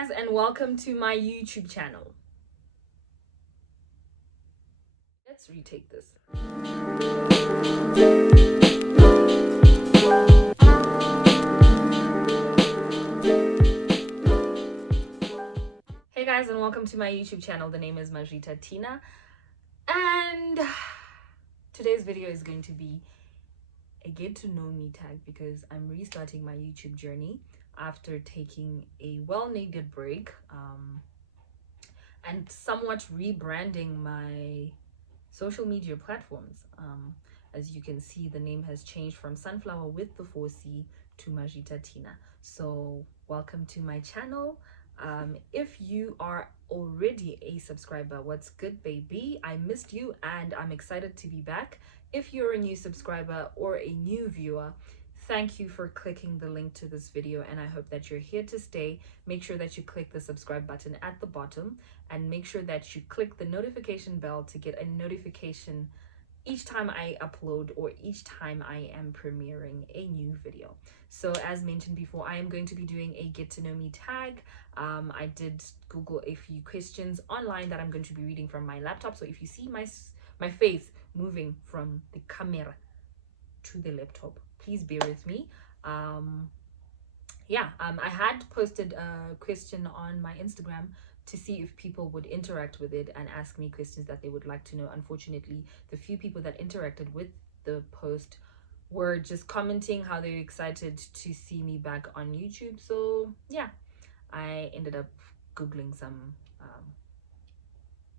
guys, and welcome to my YouTube channel. Let's retake this. Hey guys, and welcome to my YouTube channel. The name is Majrita Tina, and today's video is going to be a get to know me tag because I'm restarting my YouTube journey after taking a well-needed break and somewhat rebranding my social media platforms. As you can see, the name has changed from Sunflower with the 4C to Majrita Tina. So welcome to my channel. If you are already a subscriber, what's good, baby? I missed you and I'm excited to be back. If you're a new subscriber or a new viewer, thank you for clicking the link to this video, and I hope that you're here to stay. Make sure that you click the subscribe button at the bottom, and make sure that you click the notification bell to get a notification each time I upload or each time I am premiering a new video. So as mentioned before, I am going to be doing a get to know me tag. I did Google a few questions online that I'm going to be reading from my laptop. So if you see my face moving from the camera to the laptop, please bear with me. I had posted a question on my Instagram to see if people would interact with it and ask me questions that they would like to know. Unfortunately, the few people that interacted with the post were just commenting how they're excited to see me back on YouTube. So yeah, I ended up Googling some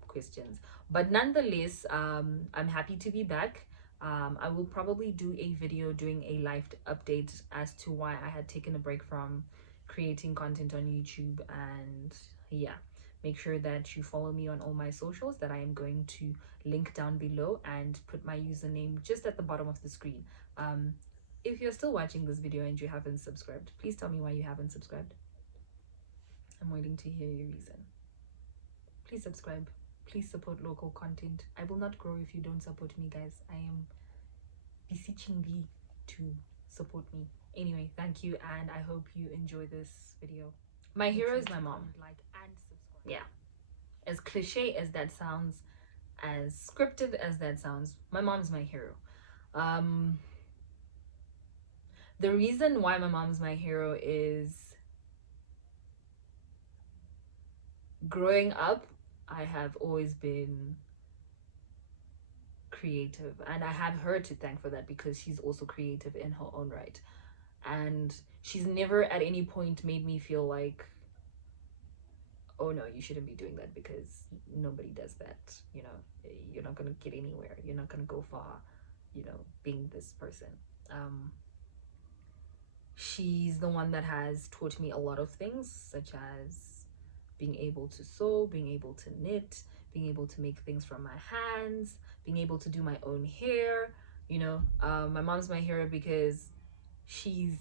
questions, but nonetheless, I'm happy to be back. I will probably do a video doing a live update as to why I had taken a break from creating content on YouTube. And yeah, make sure that you follow me on all my socials that I am going to link down below and put my username just at the bottom of the screen. If you're still watching this video and you haven't subscribed, please tell me why you haven't subscribed. I'm waiting to hear your reason. Please subscribe. Please support local content. I will not grow if you don't support me, guys. I am beseeching thee to support me. Anyway, thank you, and I hope you enjoy this video. My hero is my mom. Like and subscribe. Yeah. As cliche as that sounds, as scripted as that sounds, my mom's my hero. The reason why my mom's my hero is growing up, I have always been creative, and I have her to thank for that because she's also creative in her own right, and she's never at any point made me feel like, oh no, you shouldn't be doing that because nobody does that, you know, you're not gonna get anywhere, you're not gonna go far, you know, being this person. She's the one that has taught me a lot of things, such as being able to sew, being able to knit, being able to make things from my hands, being able to do my own hair. You know, my mom's my hero because she's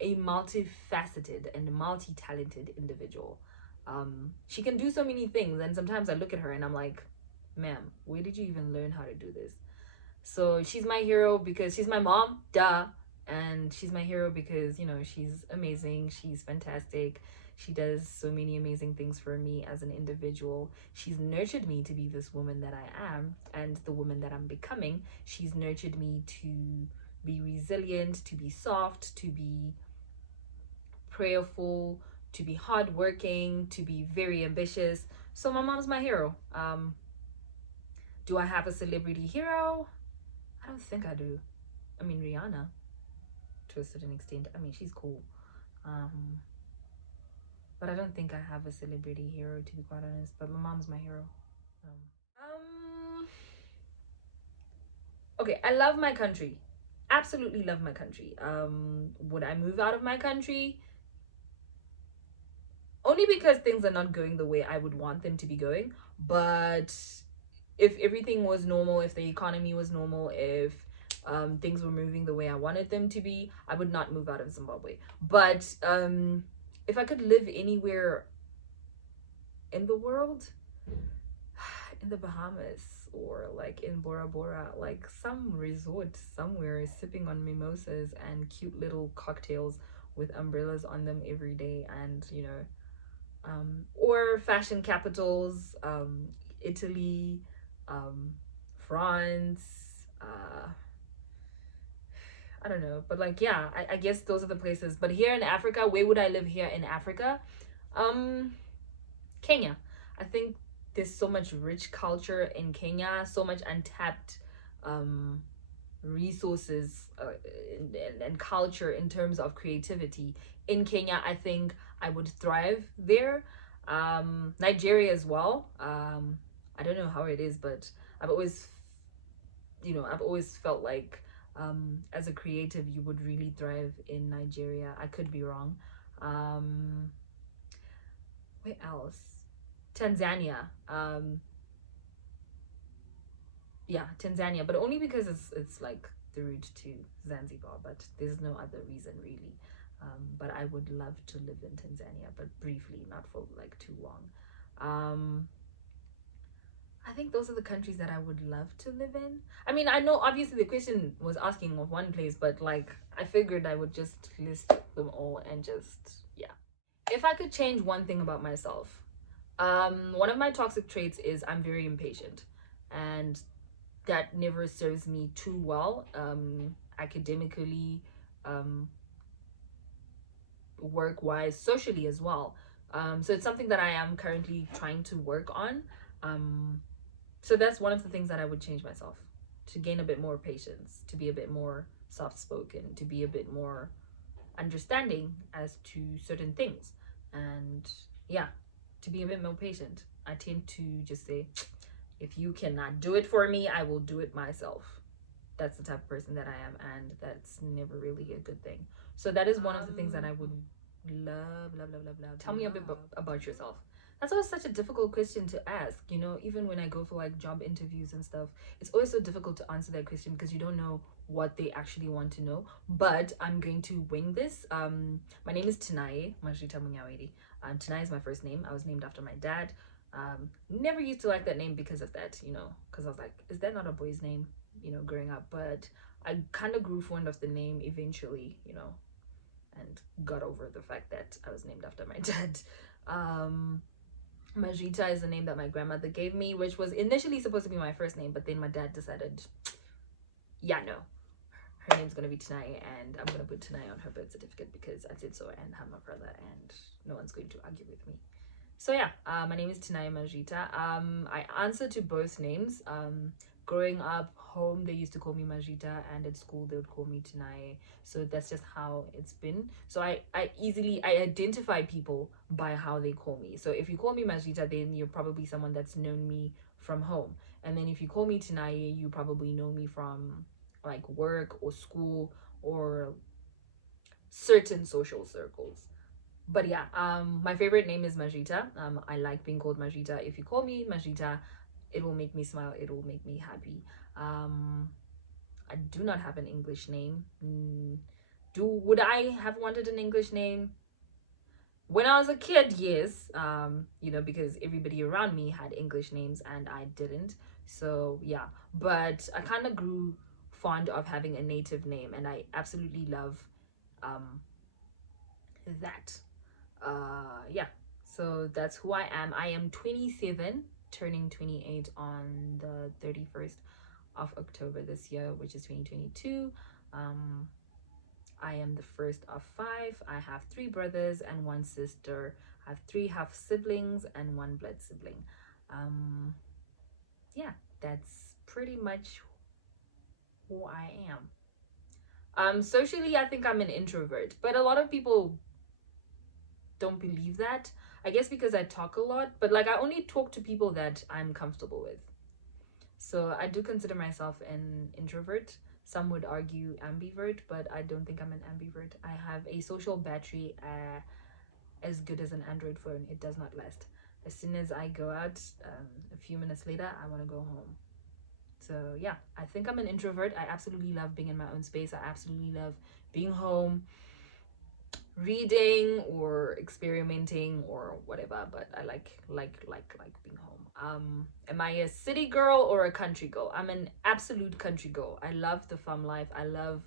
a multifaceted and multi-talented individual. She can do so many things, and sometimes I look at her and I'm like, ma'am, where did you even learn how to do this? So she's my hero because she's my mom, duh. And she's my hero because, you know, she's amazing, she's fantastic, she does so many amazing things for me as an individual. She's nurtured me to be this woman that I am and the woman that I'm becoming. She's nurtured me to be resilient, to be soft, to be prayerful, to be hardworking, to be very ambitious. So my mom's my hero. Do I have a celebrity hero? I don't think I do. I mean, Rihanna, to a certain extent. I mean, she's cool. But I don't think I have a celebrity hero, to be quite honest. But my mom's my hero. Okay, I love my country. Absolutely love my country. Would I move out of my country? Only because things are not going the way I would want them to be going. But if everything was normal, if the economy was normal, if things were moving the way I wanted them to be, I would not move out of Zimbabwe. But if I could live anywhere in the world, in the Bahamas or like in Bora Bora, like some resort somewhere, sipping on mimosas and cute little cocktails with umbrellas on them every day, and you know, or fashion capitals, Italy, um, France. Uh, I don't know, but like, yeah, I guess those are the places. But here in Africa, where would I live here in Africa? Um, Kenya. I think there's so much rich culture in Kenya, so much untapped um, resources and culture in terms of creativity in Kenya. I think I would thrive there. Nigeria as well. I don't know how it is, but I've always, I've always felt like as a creative, you would really thrive in Nigeria. I could be wrong. Um, where else? Tanzania. Yeah, Tanzania, but only because it's like the route to Zanzibar, but there's no other reason really. But I would love to live in Tanzania, but briefly, not for like too long. Um, I think those are the countries that I would love to live in. I mean, I know obviously the question was asking of one place, but like I figured I would just list them all and just, yeah. If I could change one thing about myself, one of my toxic traits is I'm very impatient, and that never serves me too well, academically, um, work wise, socially as well. So it's something that I am currently trying to work on. Um, so that's one of the things that I would change myself, to gain a bit more patience, to be a bit more soft spoken, to be a bit more understanding as to certain things, and yeah, to be a bit more patient. I tend to just say, if you cannot do it for me, I will do it myself. That's the type of person that I am, and that's never really a good thing. So that is one of the things that I would love. Tell me a bit about yourself. That's always such a difficult question to ask, even when I go for like job interviews and stuff. It's always so difficult to answer that question because you don't know what they actually want to know. But I'm going to wing this. My name is Tanaye Majita Munyawedi. Tanaye is my first name. I was named after my dad. Never used to like that name because of that, because I was like, is that not a boy's name, growing up? But I kind of grew fond of the name eventually, and got over the fact that I was named after my dad. Majita is the name that my grandmother gave me, which was initially supposed to be my first name, but then my dad decided, yeah, no, her name's gonna be Tanai, and I'm gonna put Tanai on her birth certificate because I said so, and I'm my brother, and no one's going to argue with me. So yeah, my name is Tanai Majita. I answer to both names. Growing up home, they used to call me Majita, and at school they would call me Tanai. So that's just how it's been. So I identify people by how they call me. So if you call me Majita, then you're probably someone that's known me from home. And then if you call me Tanai, you probably know me from like work or school or certain social circles. But yeah, my favorite name is Majita. I like being called Majita. If you call me Majita, it will make me smile, it will make me happy. I do not have an English name. Would I have wanted an English name when I was a kid? Yes. Because everybody around me had English names and I didn't. So yeah, but I kind of grew fond of having a native name, and I absolutely love um that. Yeah, so that's who I am. I am 27, turning 28 on the 31st of October this year, which is 2022. I am the first of five. I have three brothers and one sister. I have three half siblings and one blood sibling. Yeah, that's pretty much who I am. Socially, I think I'm an introvert, but a lot of people don't believe that. I guess because I talk a lot, but like I only talk to people that I'm comfortable with. So I do consider myself an introvert. Some would argue ambivert, but I don't think I'm an ambivert. I have a social battery as good as an Android phone. It does not last. As soon as I go out, a few minutes later, I want to go home. So yeah, I think I'm an introvert. I absolutely love being in my own space. I absolutely love being home, reading or experimenting or whatever, but I like being home. Am I a city girl or a country girl? I'm an absolute country girl. I love the farm life. I love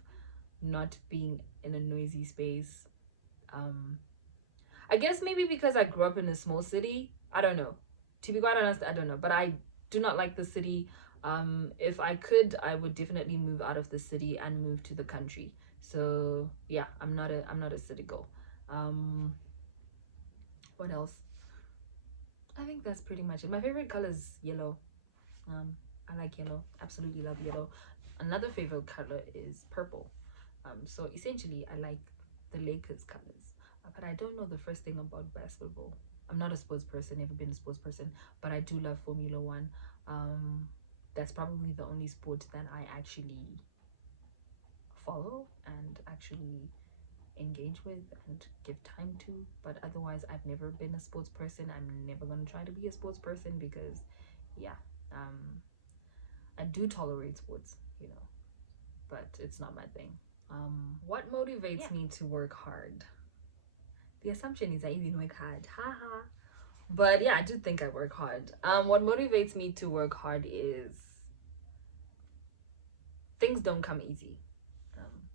not being in a noisy space. I guess maybe because I grew up in a small city. I don't know. To be quite honest, I don't know. But I do not like the city. If I could, I would definitely move out of the city and move to the country. So yeah, I'm not a city girl. Um, what else? I think that's pretty much it. My favorite color is yellow. I like yellow. Absolutely love yellow. Another favorite color is purple. So essentially, I like the Lakers colors, but I don't know the first thing about basketball. I'm not a sports person, never been a sports person, but I do love Formula One. Um, that's probably the only sport that I actually follow and actually engage with and give time to. But otherwise, I've never been a sports person. I'm never gonna try to be a sports person because, yeah, I do tolerate sports, but it's not my thing. What motivates me to work hard? The assumption is I even work hard. Haha. But yeah, I do think I work hard. What motivates me to work hard is things don't come easy. Um,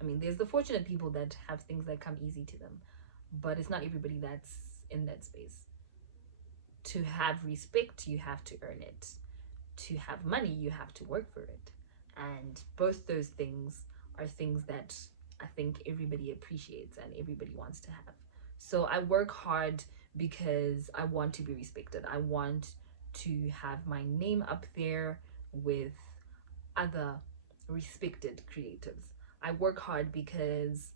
I mean, there's the fortunate people that have things that come easy to them, but it's not everybody that's in that space. To have respect, you have to earn it. To have money, you have to work for it. And both those things are things that I think everybody appreciates and everybody wants to have. So I work hard because I want to be respected. I want to have my name up there with other respected creatives. I work hard because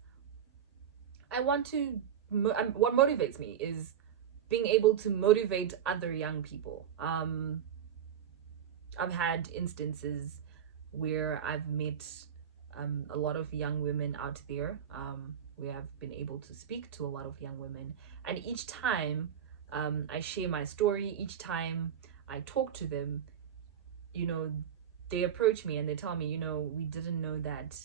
I want to. What motivates me is being able to motivate other young people. I've had instances where I've met a lot of young women out there. We have been able to speak to a lot of young women, and each time I share my story, each time I talk to them, you know, they approach me and they tell me, we didn't know that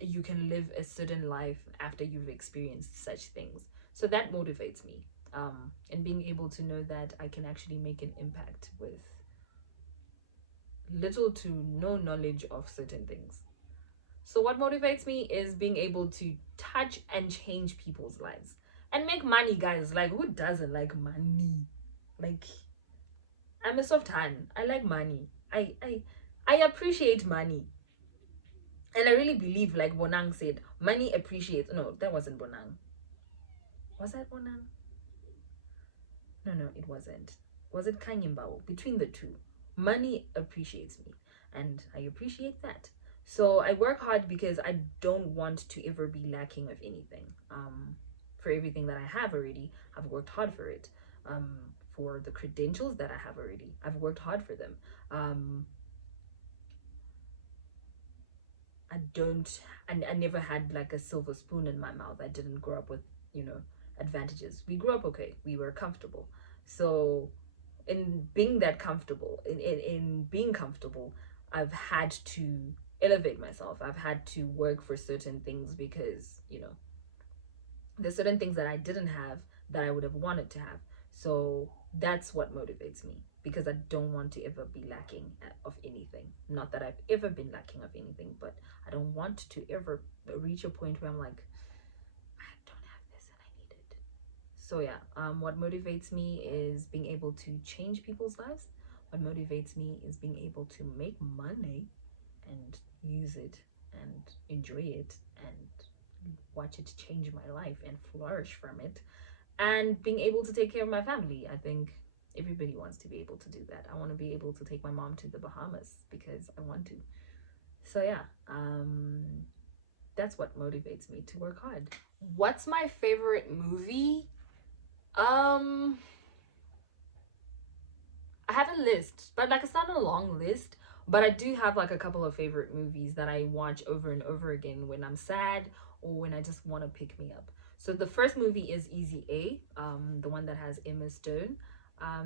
you can live a certain life after you've experienced such things. So that motivates me. And being able to know that I can actually make an impact with little to no knowledge of certain things. So what motivates me is being able to touch and change people's lives and make money, guys. Like, who doesn't like money? Like, I'm a soft hand. I like money. I appreciate money. And I really believe, like Bonang said, money appreciates. No, that wasn't Bonang. Was that Bonang? No, it wasn't. Was it Kanyimbao? Between the two, money appreciates me, and I appreciate that. So I work hard because I don't want to ever be lacking of anything. For everything that I have already, I've worked hard for it. For the credentials that I have already, I've worked hard for them. I never had like a silver spoon in my mouth. I didn't grow up with, advantages. We grew up okay. We were comfortable. So in being that comfortable, in being comfortable, I've had to elevate myself. I've had to work for certain things because, there's certain things that I didn't have that I would have wanted to have. So that's what motivates me because I don't want to ever be lacking of anything. Not that I've ever been lacking of anything, but I don't want to ever reach a point where I'm like, I don't have this and I need it. So yeah, what motivates me is being able to change people's lives. What motivates me is being able to make money and use it and enjoy it and watch it change my life and flourish from it, and being able to take care of my family. I think everybody wants to be able to do that. I want to be able to take my mom to the Bahamas because I want to. So yeah, that's what motivates me to work hard. What's my favorite movie? I have a list, but like it's not a long list. But I do have like a couple of favorite movies that I watch over and over again when I'm sad or when I just want to pick me up. So the first movie is Easy A, the one that has Emma Stone.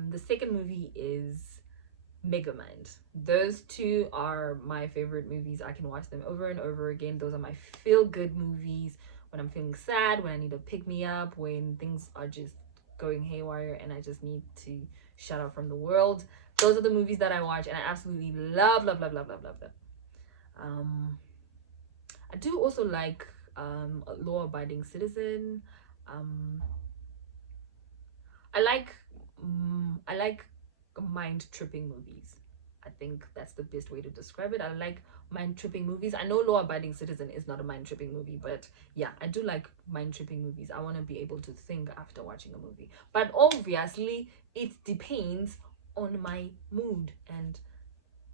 The second movie is Megamind. Those two are my favorite movies. I can watch them over and over again. Those are my feel-good movies when I'm feeling sad, when I need to pick me up, when things are just going haywire and I just need to shut out from the world. Those are the movies that I watch and I absolutely love them. I do also like A law-abiding citizen. um I like mind-tripping movies. I think that's the best way to describe it. I like mind-tripping movies. I know Law-Abiding Citizen is not a mind-tripping movie, but yeah, I do like mind-tripping movies. I want to be able to think after watching a movie. But obviously, it depends on my mood and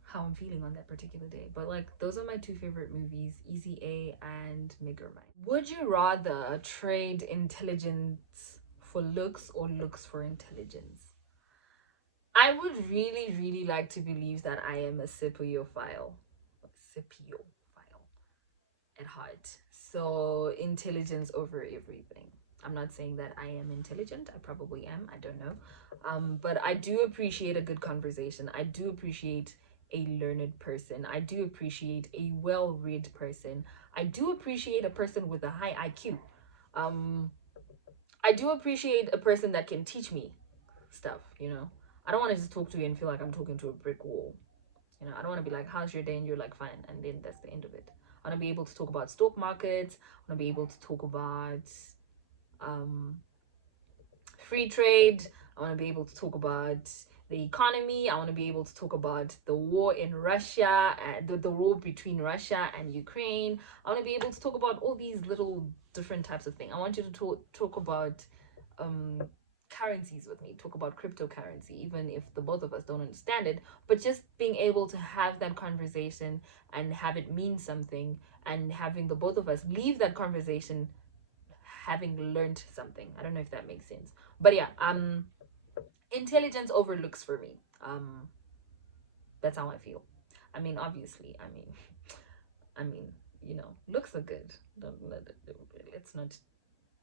how I'm feeling on that particular day. But like, those are my two favorite movies, Easy A and Megamind. Would you rather trade intelligence for looks or looks for intelligence? I would really, really like to believe that I am a Scipiophile. Scipiophile at heart. So intelligence over everything. I'm not saying that I am intelligent. I probably am. I don't know. But I do appreciate a good conversation. I do appreciate a learned person. I do appreciate a well-read person. I do appreciate a person with a high IQ. Um, I do appreciate a person that can teach me stuff, you know. I don't want to just talk to you and feel like I'm talking to a brick wall. You know, I don't want to be like, how's your day? And you're like, fine. And then that's the end of it. I want to be able to talk about stock markets. I want to be able to talk about um, free trade. I want to be able to talk about the economy. I want to be able to talk about the war in Russia, and the war between Russia and Ukraine. I want to be able to talk about all these little different types of things. I want you to talk about um, currencies with me, talk about cryptocurrency, even if the both of us don't understand it, but just being able to have that conversation and have it mean something, and having the both of us leave that conversation having learned something. I don't know if that makes sense. But yeah, intelligence overlooks for me. That's how I feel. I mean, obviously, I mean, you know, looks are good. Don't let's not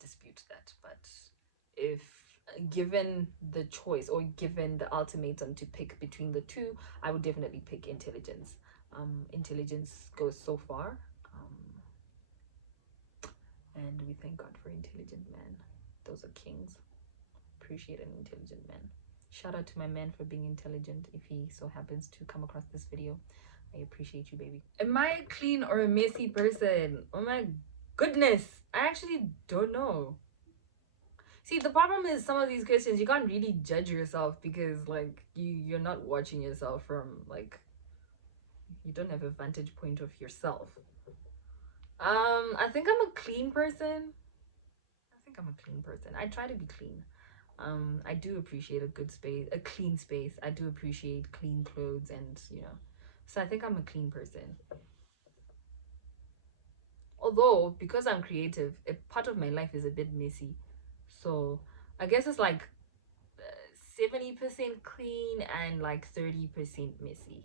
dispute that. But if given the choice or given the ultimatum to pick between the two, I would definitely pick intelligence. Intelligence goes so far. And we thank God for intelligent men. Those are kings. Appreciate an intelligent man. Shout out to my man for being intelligent if he so happens to come across this video. I appreciate you, baby. Am I a clean or a messy person? Oh my goodness. I actually don't know. See, the problem is some of these questions you can't really judge yourself because like you're not watching yourself from like, you don't have a vantage point of yourself. I think I'm a clean person. I try to be clean. I do appreciate a good space, a clean space. I do appreciate clean clothes, and you know, so I think I'm a clean person. Although, because I'm creative, a part of my life is a bit messy. So I guess it's like 70% clean and like 30% messy.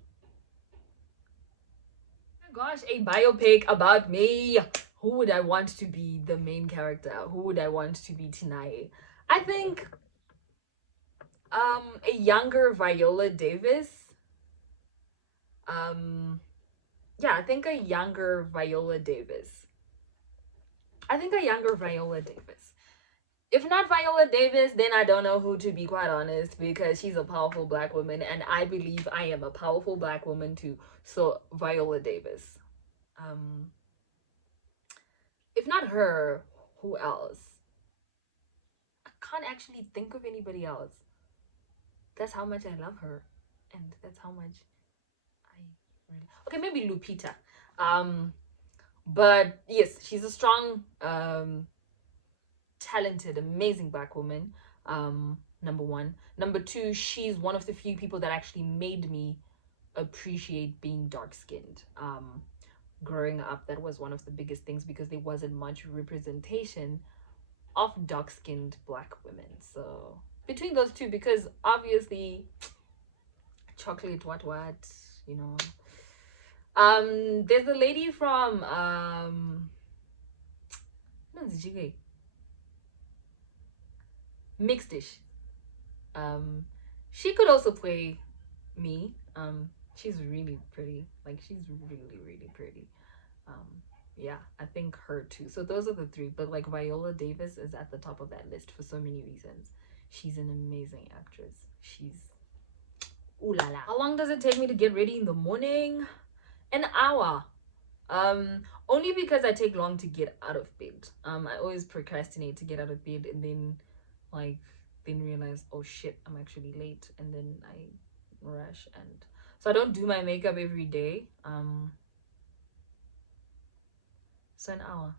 Oh my gosh, a biopic about me. Who would I want to be the main character? Who would I want to be tonight? I think a younger Viola Davis. Yeah, I think a younger Viola Davis. If not Viola Davis, then I don't know who, to be quite honest, because she's a powerful black woman and I believe I am a powerful black woman too. So Viola Davis. Um if not her, who else? I can't actually think of anybody else. That's how much I love her, and that's how much I really... Okay, maybe Lupita. But yes, she's a strong, talented, amazing black woman. Number one. Number two, she's one of the few people that actually made me appreciate being dark skinned. Growing up, that was one of the biggest things because there wasn't much representation of dark skinned black women. So between those two, because obviously chocolate, what, you know. There's a lady from Mixed Dish. She could also play me. She's really pretty. Like, she's really, really pretty. Yeah, I think her too. So those are the three. But like, Viola Davis is at the top of that list for so many reasons. She's an amazing actress. She's ooh la la. How long does it take me to get ready in the morning? An hour. Only because I take long to get out of bed. I always procrastinate to get out of bed, and then like then realize, oh shit, I'm actually late, and then I rush. And so I don't do my makeup every day. So an hour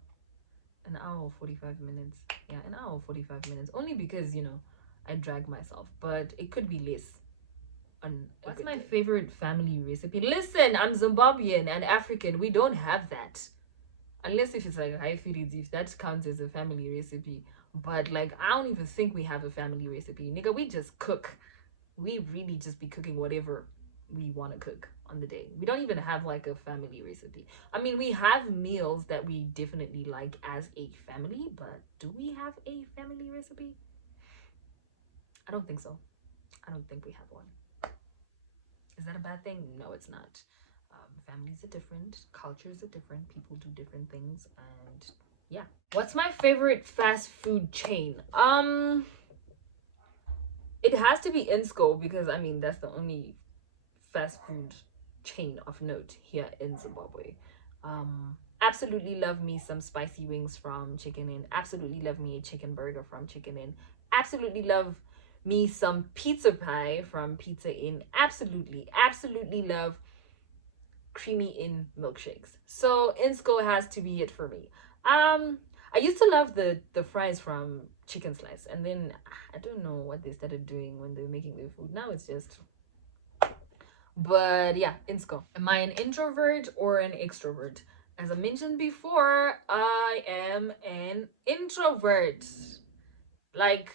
or 45 minutes. Yeah, an hour or 45 minutes, only because I drag myself, but it could be less. What's my favorite family recipe? Listen, I'm Zimbabwean and African. We don't have that. Unless if it's like high foods, if that counts as a family recipe. But like, I don't even think we have a family recipe. Nigga, we just cook. We really just be cooking whatever we want to cook on the day. We don't even have like a family recipe. I mean, we have meals that we definitely like as a family, but do we have a family recipe? I don't think so. I don't think we have one. Is that a bad thing? No, it's not. Families are different, cultures are different, people do different things, and yeah. What's my favorite fast food chain? It has to be Insco, because I mean that's the only fast food chain of note here in Zimbabwe. Absolutely love me some spicy wings from Chicken Inn. Absolutely love me a chicken burger from Chicken Inn. Absolutely love me some pizza pie from Pizza Inn. Absolutely love creamy in milkshakes. So Insco has to be it for me. I used to love the fries from Chicken Slice, and then I don't know what they started doing when they were making their food. Now it's just, but yeah, Insco. Am I an introvert or an extrovert? As I mentioned before, I am an introvert. Like,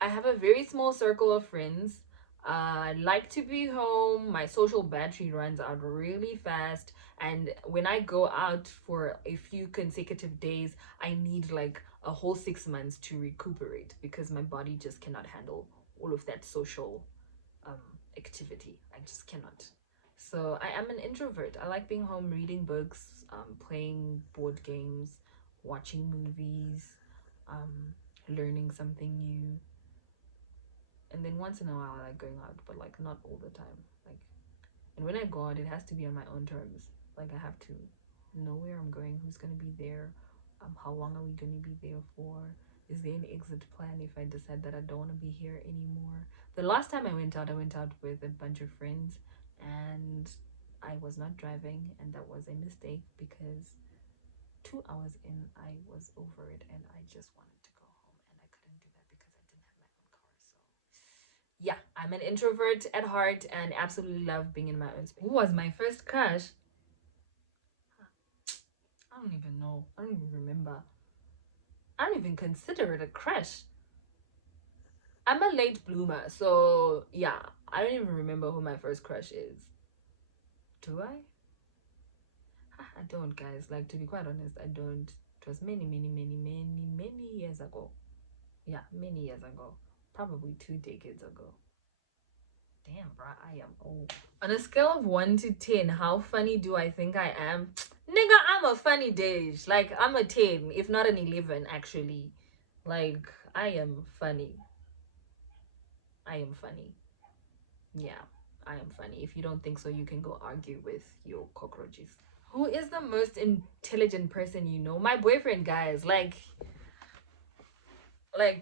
I have a very small circle of friends. I like to be home. My social battery runs out really fast. And when I go out for a few consecutive days, I need like a whole 6 months to recuperate, because my body just cannot handle all of that social activity. I just cannot. So I am an introvert. I like being home, reading books, playing board games, watching movies, learning something new. And then once in a while I like going out, but like not all the time. Like, and when I go out, it has to be on my own terms. Like, I have to know where I'm going, who's gonna be there, how long are we gonna be there for? Is there an exit plan if I decide that I don't want to be here anymore? The last time I went out with a bunch of friends, and I was not driving, and that was a mistake, because 2 hours in I was over it and I just wanted to go home, and I couldn't do that because I didn't have my own car. So yeah, I'm an introvert at heart and absolutely love being in my own space. Who was my first crush? I don't even know. I don't even remember. I don't even consider it a crush. I'm a late bloomer, so yeah, I don't even remember who my first crush is. Do I? I don't, guys. Like, to be quite honest, I don't. It was many years ago. Yeah, many years ago. Probably 2 decades ago. Damn, bruh, I am old. On a scale of 1 to 10, how funny do I think I am? Nigga, I'm a funny dish. Like, I'm a 10, if not an 11, actually. Like, I am funny. I am funny. Yeah, I am funny. If you don't think so, you can go argue with your cockroaches. Who is the most intelligent person you know? My boyfriend, guys. Like,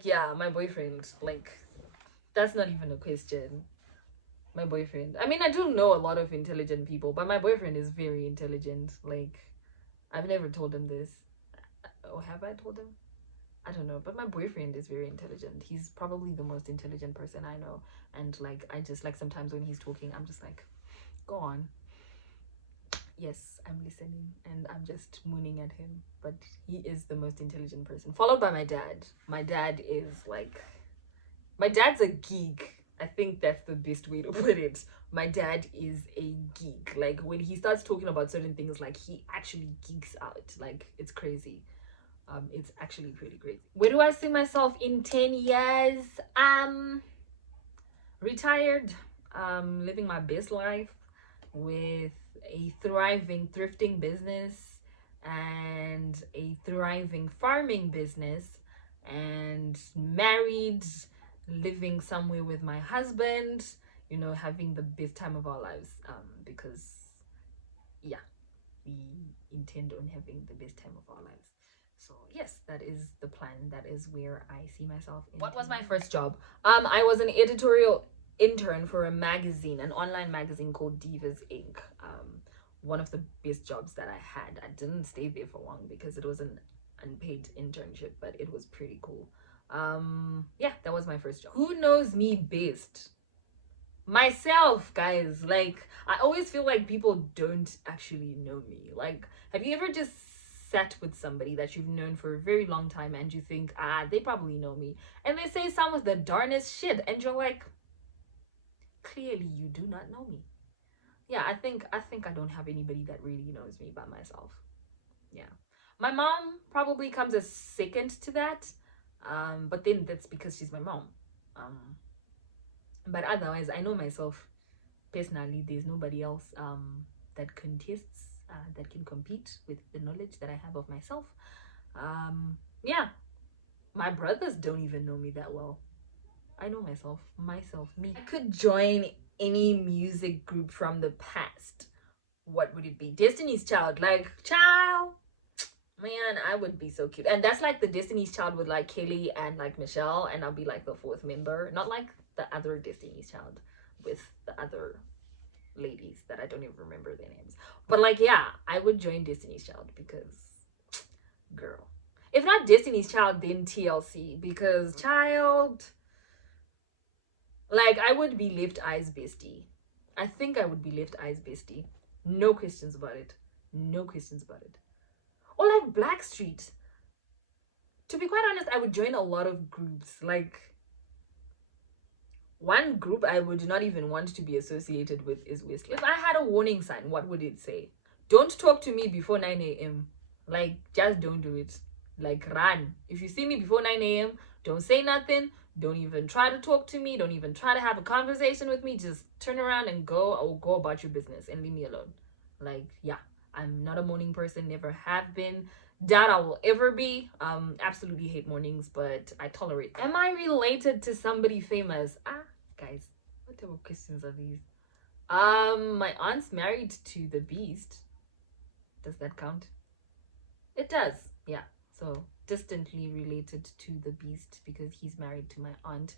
yeah, my boyfriend. Like, that's not even a question. My boyfriend. I mean, I do know a lot of intelligent people, but my boyfriend is very intelligent. Like, I've never told him this. Or have I told him? I don't know, but my boyfriend is very intelligent. He's probably the most intelligent person I know. And like, I just like, sometimes when he's talking, I'm just like, go on. Yes, I'm listening, and I'm just mooning at him. But he is the most intelligent person, followed by my dad. My dad is like, my dad's a geek. I think that's the best way to put it. My dad is a geek. Like, when he starts talking about certain things, like, he actually geeks out. Like, it's crazy. It's actually pretty crazy. Where do I see myself in 10 years? Retired, living my best life with a thriving thrifting business and a thriving farming business, and married, living somewhere with my husband, having the best time of our lives, because yeah, we intend on having the best time of our lives. So yes, that is the plan. That is where I see myself in. What was my first job? I was an editorial intern for a magazine, an online magazine called Divas Inc. One of the best jobs that I had. I didn't stay there for long because it was an unpaid internship, but it was pretty cool. Yeah, that was my first job. Who knows me best? Myself, guys. Like, I always feel like people don't actually know me. Like, have you ever just sat with somebody that you've known for a very long time and you think, they probably know me, and they say some of the darnest shit and you're like, clearly you do not know me. Yeah, I think I don't have anybody that really knows me by myself. Yeah, my mom probably comes a second to that, but then that's because she's my mom. um but otherwise I know myself personally. There's nobody else that contests, that can compete with the knowledge that I have of myself. Yeah, my brothers don't even know me that well. I know myself, me. I could join any music group from the past. What would it be? Destiny's Child. Like, child, man, I would be so cute. And that's like the Destiny's Child with like Kelly and like Michelle, and I'll be like the fourth member, not like the other Destiny's Child with the other ladies that I don't even remember their names. But like, yeah, I would join Destiny's Child because, girl, if not Destiny's Child, then TLC, because child, like, I would be Left Eye's bestie. I think I would be Left Eye's bestie. No questions about it. No questions about it. Or like Blackstreet. To be quite honest, I would join a lot of groups. Like, one group I would not even want to be associated with is Whistler. If I had a warning sign, what would it say? Don't talk to me before 9 a.m. Like, just don't do it. Like, run. If you see me before 9 a.m., don't say nothing. Don't even try to talk to me. Don't even try to have a conversation with me. Just turn around and go, or go about your business and leave me alone. Like, yeah, I'm not a morning person, never have been. Doubt I will ever be. Absolutely hate mornings, but I tolerate them. Am I related to somebody famous? Guys, what type of questions are these? My aunt's married to the Beast. Does that count? It does. Yeah. So distantly related to the Beast because he's married to my aunt.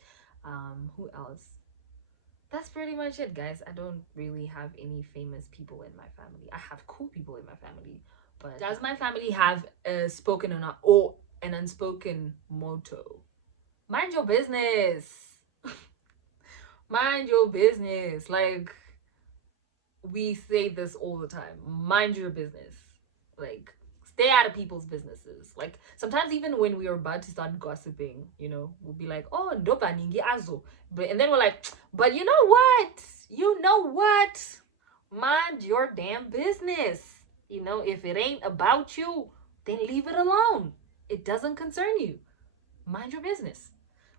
Who else? That's pretty much it, guys. I don't really have any famous people in my family. I have cool people in my family, but does my family have a spoken or an unspoken motto? Mind your business. Mind your business. Like, we say this all the time. Mind your business. Like, stay out of people's businesses. Like, sometimes even when we are about to start gossiping, we'll be like, oh, ndoba ningi azo. And then we're like, but you know what? You know what? Mind your damn business. If it ain't about you, then leave it alone. It doesn't concern you. Mind your business.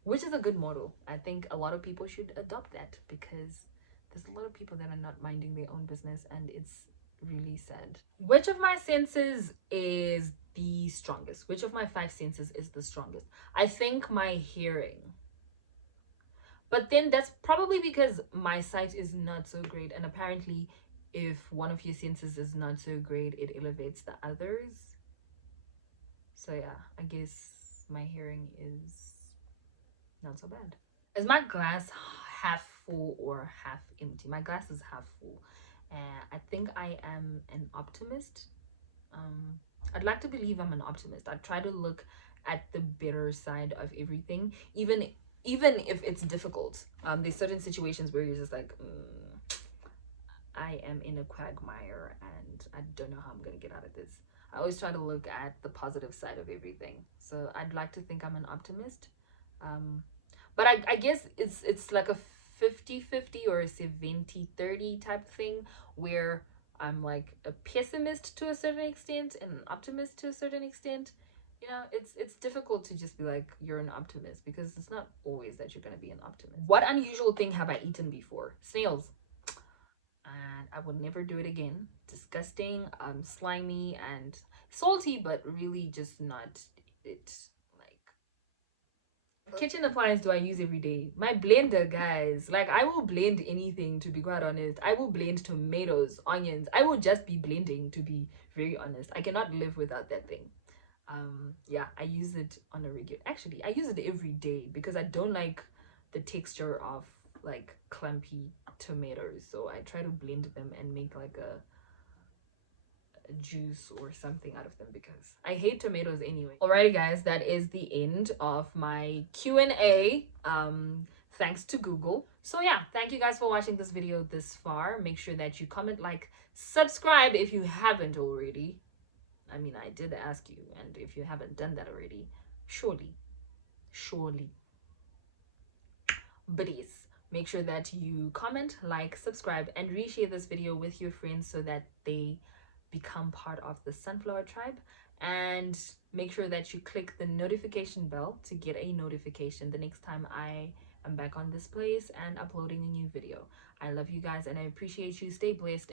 Which is a good motto. I think a lot of people should adopt that because there's a lot of people that are not minding their own business, and it's really sad. Which of my senses is the strongest? Which of my 5 senses is the strongest? I think my hearing. But then that's probably because my sight is not so great, and apparently if one of your senses is not so great, it elevates the others. So yeah, I guess my hearing is not so bad. Is my glass half full or half empty? My glass is half full. I think I am an optimist. I'd like to believe I'm an optimist. I try to look at the better side of everything, even if it's difficult. There's certain situations where you're just like, I am in a quagmire and I don't know how I'm gonna get out of this. I always try to look at the positive side of everything. So I'd like to think I'm an optimist. But I guess it's like a 50-50 or a 70-30 type thing, where I'm like a pessimist to a certain extent and an optimist to a certain extent. It's difficult to just be like you're an optimist, because it's not always that you're going to be an optimist. What unusual thing have I eaten before? Snails. And I would never do it again. Disgusting, slimy and salty, but really just not it. Like, kitchen appliance do I use every day? My blender, guys. Like, I will blend anything, to be quite honest. I will blend tomatoes, onions. I will just be blending, to be very honest. I cannot live without that thing. Yeah, I use it on a regular, actually I use it every day because I don't like the texture of like clumpy tomatoes, so I try to blend them and make like a juice or something out of them because I hate tomatoes anyway. Alrighty guys, that is the end of my Q&A, thanks to Google. So yeah, thank you guys for watching this video this far. Make sure that you comment, like, subscribe if you haven't already. I mean, I did ask you, and if you haven't done that already, surely, but yes, make sure that you comment, like, subscribe, and reshare this video with your friends so that they become part of the Sunflower Tribe. And make sure that you click the notification bell to get a notification the next time I am back on this place and uploading a new video. I love you guys and I appreciate you. Stay blessed.